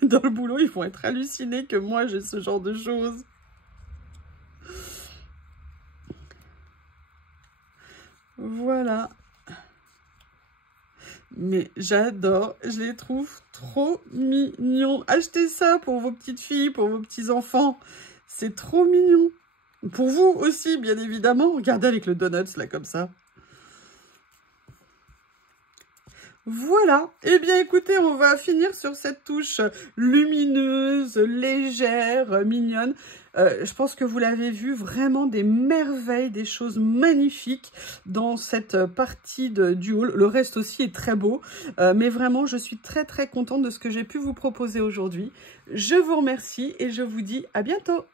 dans le boulot, ils vont être hallucinés que moi, j'ai ce genre de choses. Voilà. Mais j'adore, je les trouve trop mignons. Achetez ça pour vos petites filles, pour vos petits enfants. C'est trop mignon. Pour vous aussi, bien évidemment. Regardez avec le donuts, là, comme ça. Voilà. Eh bien, écoutez, on va finir sur cette touche lumineuse, légère, mignonne. Je pense que vous l'avez vu, vraiment des merveilles, des choses magnifiques dans cette partie du haul. Le reste aussi est très beau, mais vraiment, je suis très très contente de ce que j'ai pu vous proposer aujourd'hui. Je vous remercie et je vous dis à bientôt.